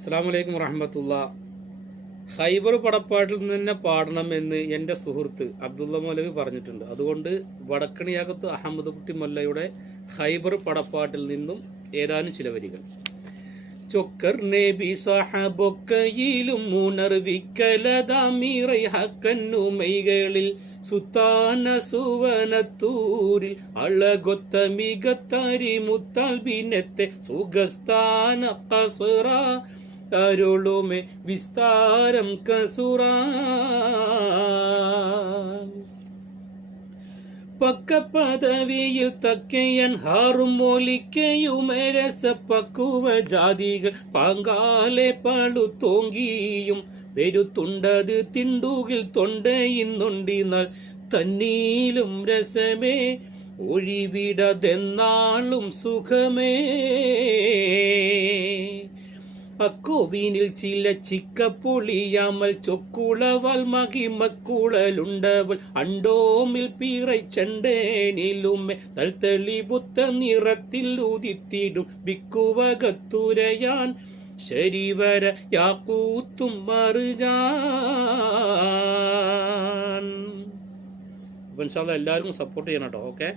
അസ്സലാമു അലൈക്കും വറഹ്മത്തുള്ളാഹി. ഖൈബർ പടപ്പാട്ടിൽ നിന്ന് തന്നെ പാടണമെന്ന് എൻ്റെ സുഹൃത്ത് അബ്ദുള്ള മൗലവി പറഞ്ഞിട്ടുണ്ട്. അതുകൊണ്ട് വടക്കണിയാകത്ത് അഹമ്മദ് കുട്ടി മൊല്ലയുടെ ഖൈബർ പടപ്പാട്ടിൽ നിന്നും ഏതാനും ചില വരികൾ. ചൊക്കർ നബി സഹബൊക്കയിലും ഉണർവിക്കലതാമീറൈ ഹക്കന്നുമൈകളിൽ സുത്താന സുവനത്തൂരിൽ അളകൊത്ത മികത്താരി മുത്താൽ ബിനത്തെ സുഖസ്ഥാന കസുറ അരുളുമേ വിസ്താരം കസുറ പക്ക പദവിയിൽ തക്കയൻ ഹാറും മോലിക്കയുമരസപ്പക്കുവ ജാതികൾ പാങ്കാലെ പളുത്തോങ്കിയും പെരുത്തുണ്ടത് തിണ്ടുകിൽ തൊണ്ടയിന്നൊണ്ടിനാൽ തന്നീലും രസമേ ഒഴിവിടതെന്നാളും സുഖമേ അക്കോവിനിൽ ചില ചിക്കപ്പൊളിയാമൽ ചൊക്കുളവൽ മകിമക്കുളലുണ്ടവൾ അണ്ടോമിൽ പീറൈ ചണ്ടേനിലുമേ തൽത്തളിപുത്ത നിറത്തിൽ ഉദിത്തിടും ബിക്കുവകത്തുരയാൻ ശരിവര യാക്കൂത്തും മറുജാൻ. അപ്പം ഇൻഷാ അല്ലാഹ് എല്ലാവർക്കും സപ്പോർട്ട് ചെയ്യണം കേട്ടോ. ഓക്കെ.